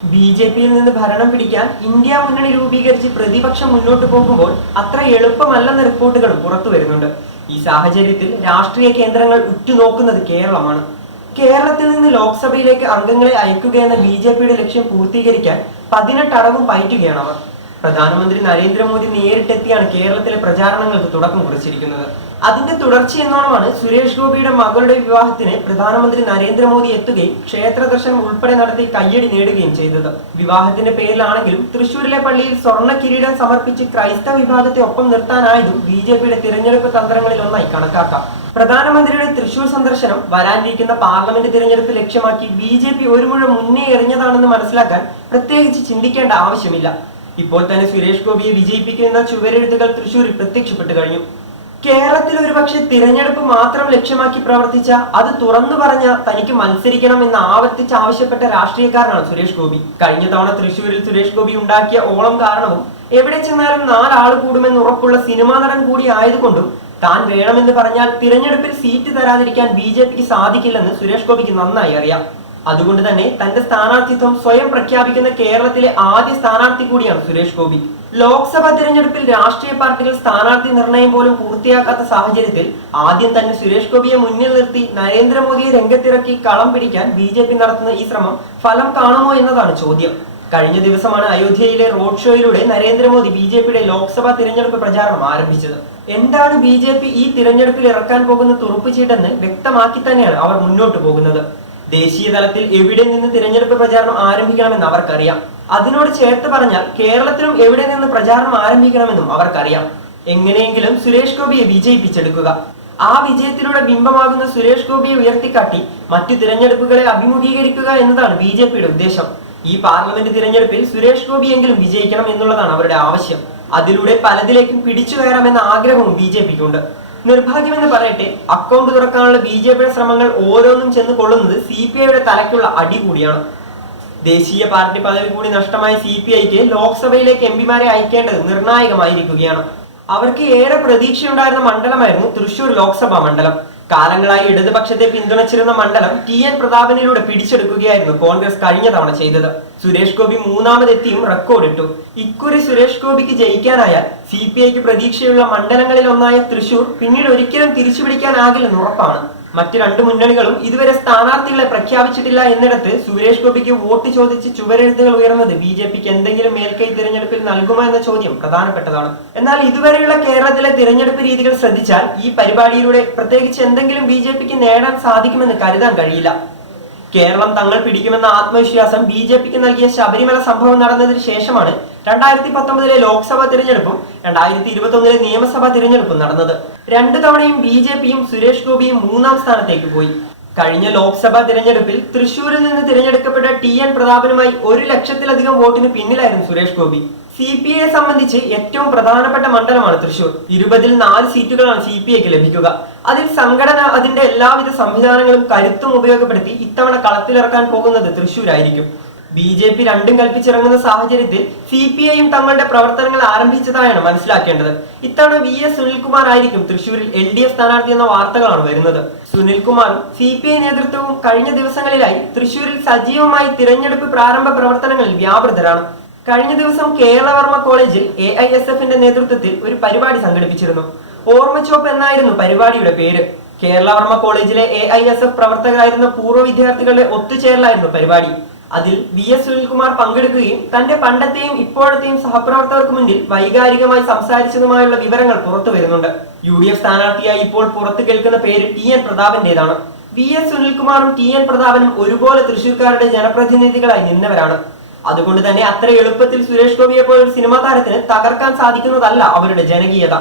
ബി.ജെ.പിയിൽ നിന്ന് ഭരണം പിടിക്കാൻ ഇന്ത്യ മുന്നണി രൂപീകരിച്ച് പ്രതിപക്ഷം മുന്നോട്ട് പോകുമ്പോൾ അത്ര എളുപ്പമല്ലെന്ന റിപ്പോർട്ടുകളും പുറത്തു വരുന്നുണ്ട്. ഈ സാഹചര്യത്തിൽ രാഷ്ട്രീയ കേന്ദ്രങ്ങൾ ഉറ്റുനോക്കുന്നത് കേരളമാണ്. കേരളത്തിൽ നിന്ന് ലോക്സഭയിലേക്ക് അംഗങ്ങളെ അയക്കുകയെന്ന ബി.ജെ.പിയുടെ ലക്ഷ്യം പൂർത്തീകരിക്കാൻ 18 അടവും പയറ്റുകയാണ് അവർ. പ്രധാനമന്ത്രി നരേന്ദ്രമോദി നേരിട്ടെത്തിയാണ് കേരളത്തിലെ പ്രചാരണങ്ങൾക്ക് തുടക്കം കുറിച്ചിരിക്കുന്നത്. അതിന്റെ തുടർച്ചയെന്നോണമാണ് സുരേഷ് ഗോപിയുടെ മകളുടെ വിവാഹത്തിന് പ്രധാനമന്ത്രി നരേന്ദ്രമോദി എത്തുകയും ക്ഷേത്ര ദർശനം ഉൾപ്പെടെ നടത്തി കയ്യടി നേടുകയും ചെയ്തത്. വിവാഹത്തിന്റെ പേരിലാണെങ്കിലും തൃശൂരിലെ പള്ളിയിൽ സ്വർണ്ണ കിരീടം സമർപ്പിച്ച് ക്രൈസ്തവ വിഭാഗത്തെ ഒപ്പം നിർത്താനായതും ബി.ജെ.പിയുടെ തിരഞ്ഞെടുപ്പ് തന്ത്രങ്ങളിൽ ഒന്നായി കണക്കാക്കാം. പ്രധാനമന്ത്രിയുടെ തൃശൂർ സന്ദർശനം വരാനിരിക്കുന്ന പാർലമെന്റ് തിരഞ്ഞെടുപ്പ് ലക്ഷ്യമാക്കി ബി.ജെ.പി ഒരു മുഴ മുന്നേ എറിഞ്ഞതാണെന്ന് മനസ്സിലാക്കാൻ പ്രത്യേകിച്ച് ചിന്തിക്കേണ്ട ആവശ്യമില്ല. ഇപ്പോൾ തന്നെ സുരേഷ് ഗോപിയെ വിജയിപ്പിക്കുന്ന ചുവരെഴുത്തുകൾ തൃശൂരിൽ പ്രത്യക്ഷപ്പെട്ടു കഴിഞ്ഞു. കേരളത്തിൽ ഒരുപക്ഷെ തിരഞ്ഞെടുപ്പ് മാത്രം ലക്ഷ്യമാക്കി പ്രവർത്തിച്ച, അത് തുറന്നു പറഞ്ഞ തനിക്ക് മത്സരിക്കണം എന്ന് ആവർത്തിച്ച് ആവശ്യപ്പെട്ട രാഷ്ട്രീയക്കാരനാണ് സുരേഷ് ഗോപി. കഴിഞ്ഞ തവണ തൃശൂരിൽ സുരേഷ് ഗോപി ഉണ്ടാക്കിയ ഓളം കാരണവും എവിടെ ചെന്നാലും 4 ആൾ കൂടുമെന്ന് ഉറപ്പുള്ള സിനിമാ നടൻ കൂടി ആയതുകൊണ്ടും താൻ വേണമെന്ന് പറഞ്ഞാൽ തിരഞ്ഞെടുപ്പിൽ സീറ്റ് തരാതിരിക്കാൻ ബി.ജെ.പിക്ക് സാധിക്കില്ലെന്ന് സുരേഷ് ഗോപിക്ക് നന്നായി അറിയാം. അതുകൊണ്ട് തന്നെ തന്റെ സ്ഥാനാർത്ഥിത്വം സ്വയം പ്രഖ്യാപിക്കുന്ന കേരളത്തിലെ ആദ്യ സ്ഥാനാർത്ഥി കൂടിയാണ് സുരേഷ് ഗോപി. ലോക്സഭാ തിരഞ്ഞെടുപ്പിൽ രാഷ്ട്രീയ പാർട്ടികൾ സ്ഥാനാർത്ഥി നിർണയം പോലും പൂർത്തിയാക്കാത്ത സാഹചര്യത്തിൽ ആദ്യം തന്നെ സുരേഷ് ഗോപിയെ മുന്നിൽ നിർത്തി നരേന്ദ്രമോദിയെ രംഗത്തിറക്കി കളം പിടിക്കാൻ ബി.ജെ.പി നടത്തുന്ന ഈ ശ്രമം ഫലം കാണുമോ എന്നതാണ് ചോദ്യം. കഴിഞ്ഞ ദിവസമാണ് അയോധ്യയിലെ റോഡ് ഷോയിലൂടെ നരേന്ദ്രമോദി ബി.ജെ.പിയുടെ ലോക്സഭാ തിരഞ്ഞെടുപ്പ് പ്രചാരണം ആരംഭിച്ചത്. എന്താണ് ബി.ജെ.പി ഈ തിരഞ്ഞെടുപ്പിൽ ഇറക്കാൻ പോകുന്ന തുറുപ്പുചീട്ടെന്ന് വ്യക്തമാക്കി തന്നെയാണ് അവർ മുന്നോട്ട് പോകുന്നത്. ദേശീയ തലത്തിൽ എവിടെ നിന്ന് തിരഞ്ഞെടുപ്പ് പ്രചാരണം ആരംഭിക്കണമെന്ന് അവർക്കറിയാം. അതിനോട് ചേർത്ത് പറഞ്ഞാൽ കേരളത്തിലും എവിടെ നിന്ന് പ്രചാരണം ആരംഭിക്കണമെന്നും അവർക്കറിയാം. എങ്ങനെയെങ്കിലും സുരേഷ് ഗോപിയെ വിജയിപ്പിച്ചെടുക്കുക, ആ വിജയത്തിലൂടെ ബിംബമാകുന്ന സുരേഷ് ഗോപിയെ ഉയർത്തിക്കാട്ടി മറ്റു തിരഞ്ഞെടുപ്പുകളെ അഭിമുഖീകരിക്കുക എന്നതാണ് ബി.ജെ.പിയുടെ ഉദ്ദേശം. ഈ പാർലമെന്റ് തിരഞ്ഞെടുപ്പിൽ സുരേഷ് ഗോപിയെങ്കിലും വിജയിക്കണം എന്നുള്ളതാണ് അവരുടെ ആവശ്യം. അതിലൂടെ പലതിലേക്കും പിടിച്ചു കയറാമെന്ന ആഗ്രഹവും ബി.ജെ.പിക്കുണ്ട്. നിർഭാഗ്യമെന്ന് പറയട്ടെ, അക്കൗണ്ട് തുറക്കാനുള്ള ബി.ജെ.പിയുടെ ശ്രമങ്ങൾ ഓരോന്നും ചെന്ന് കൊള്ളുന്നത് CPIയുടെ തലയ്ക്കുള്ള അടി കൂടിയാണ്. ദേശീയ പാർട്ടി പദവി കൂടി നഷ്ടമായ CPIക്ക് ലോക്സഭയിലേക്ക് എംപിമാരെ അയക്കേണ്ടത് നിർണായകമായിരിക്കുകയാണ്. അവർക്ക് ഏറെ പ്രതീക്ഷയുണ്ടായിരുന്ന മണ്ഡലമായിരുന്നു തൃശൂർ ലോക്സഭാ മണ്ഡലം. കാലങ്ങളായി ഇടതുപക്ഷത്തെ പിന്തുണച്ചിരുന്ന മണ്ഡലം TN പ്രതാപനിലൂടെ പിടിച്ചെടുക്കുകയായിരുന്നു കോൺഗ്രസ് കഴിഞ്ഞ തവണ ചെയ്തത്. സുരേഷ് ഗോപി മൂന്നാമതെത്തിയും റെക്കോർഡിട്ടു. ഇക്കുറി സുരേഷ് ഗോപിക്ക് ജയിക്കാനായാൽ CPIക്ക് പ്രതീക്ഷയുള്ള മണ്ഡലങ്ങളിൽ ഒന്നായ തൃശൂർ പിന്നീട് ഒരിക്കലും തിരിച്ചുപിടിക്കാനാകില്ലെന്ന് ഉറപ്പാണ്. മറ്റ് 2 മുന്നണികളും ഇതുവരെ സ്ഥാനാർത്ഥികളെ പ്രഖ്യാപിച്ചിട്ടില്ല എന്നിടത്ത് സുരേഷ് ഗോപിക്ക് വോട്ട് ചോദിച്ച് ചുവരെഴുത്തുകൾ ഉയർന്നത് ബി.ജെ.പിക്ക് എന്തെങ്കിലും മേൽക്കൈ തിരഞ്ഞെടുപ്പിൽ നൽകുമോ എന്ന ചോദ്യം പ്രധാനപ്പെട്ടതാണ്. എന്നാൽ ഇതുവരെയുള്ള കേരളത്തിലെ തിരഞ്ഞെടുപ്പ് രീതികൾ ശ്രദ്ധിച്ചാൽ ഈ പരിപാടിയിലൂടെ പ്രത്യേകിച്ച് എന്തെങ്കിലും ബി.ജെ.പിക്ക് നേടാൻ സാധിക്കുമെന്ന് കരുതാൻ കഴിയില്ല. കേരളം തങ്ങൾ പിടിക്കുമെന്ന ആത്മവിശ്വാസം ബി.ജെ.പിക്ക് നൽകിയ ശബരിമല സംഭവം നടന്നതിന് ശേഷമാണ് 2019 ലോക്സഭാ തിരഞ്ഞെടുപ്പും 2021 നിയമസഭാ തിരഞ്ഞെടുപ്പും നടന്നത്. 2 തവണയും ബി.ജെ.പിയും സുരേഷ് ഗോപിയും 3ാം സ്ഥാനത്തേക്ക് പോയി. കഴിഞ്ഞ ലോക്സഭാ തിരഞ്ഞെടുപ്പിൽ തൃശൂരിൽ നിന്ന് തിരഞ്ഞെടുക്കപ്പെട്ട TN പ്രതാപനുമായി 1 ലക്ഷത്തിലധികം വോട്ടിന് പിന്നിലായിരുന്നു സുരേഷ് ഗോപി. CPIയെ സംബന്ധിച്ച് ഏറ്റവും പ്രധാനപ്പെട്ട മണ്ഡലമാണ് തൃശൂർ. 20ൽ 4 സീറ്റുകളാണ് CPIക്ക് ലഭിക്കുക. അതിൽ സംഘടന അതിന്റെ എല്ലാവിധ സംവിധാനങ്ങളും കരുത്തും ഉപയോഗപ്പെടുത്തി ഇത്തവണ കളത്തിലിറക്കാൻ പോകുന്നത് തൃശൂരായിരിക്കും. ബി.ജെ.പി രണ്ടും കൽപ്പിച്ചിറങ്ങുന്ന സാഹചര്യത്തിൽ CPIയും തങ്ങളുടെ പ്രവർത്തനങ്ങൾ ആരംഭിച്ചതായാണ് മനസ്സിലാക്കേണ്ടത്. ഇത്തവണ VS സുനിൽകുമാർ ആയിരിക്കും തൃശൂരിൽ LDF സ്ഥാനാർത്ഥി എന്ന വാർത്തകളാണ് വരുന്നത്. സുനിൽകുമാറും CPI നേതൃത്വവും കഴിഞ്ഞ ദിവസങ്ങളിലായി തൃശൂരിൽ സജീവമായി തിരഞ്ഞെടുപ്പ് പ്രാരംഭ പ്രവർത്തനങ്ങളിൽ വ്യാപൃതരാണ്. കഴിഞ്ഞ ദിവസം കേരളവർമ്മ കോളേജിൽ AISFന്റെ നേതൃത്വത്തിൽ ഒരു പരിപാടി സംഘടിപ്പിച്ചിരുന്നു. ഓർമ്മച്ചോപ്പ് എന്നായിരുന്നു പരിപാടിയുടെ പേര്. കേരളവർമ്മ കോളേജിലെ AISF പ്രവർത്തകരായിരുന്ന പൂർവ്വ വിദ്യാർത്ഥികളുടെ ഒത്തുചേരലായിരുന്നു പരിപാടി. അതിൽ VS സുനിൽകുമാർ പങ്കെടുക്കുകയും തന്റെ പണ്ടത്തെയും ഇപ്പോഴത്തെയും സഹപ്രവർത്തകർക്ക് മുന്നിൽ വൈകാരികമായി സംസാരിച്ചതുമായുള്ള വിവരങ്ങൾ പുറത്തു വരുന്നുണ്ട്. UDF സ്ഥാനാർത്ഥിയായി ഇപ്പോൾ പുറത്തു കേൾക്കുന്ന പേര് TN പ്രതാപന്റേതാണ്. VS സുനിൽകുമാറും TN പ്രതാപനും ഒരുപോലെ തൃശൂർക്കാരുടെ ജനപ്രതിനിധികളായി നിന്നവരാണ്. അതുകൊണ്ട് തന്നെ അത്ര എളുപ്പത്തിൽ സുരേഷ് ഗോപിയെ പോലൊരു സിനിമാ താരത്തിന് തകർക്കാൻ സാധിക്കുന്നതല്ല അവരുടെ ജനകീയത.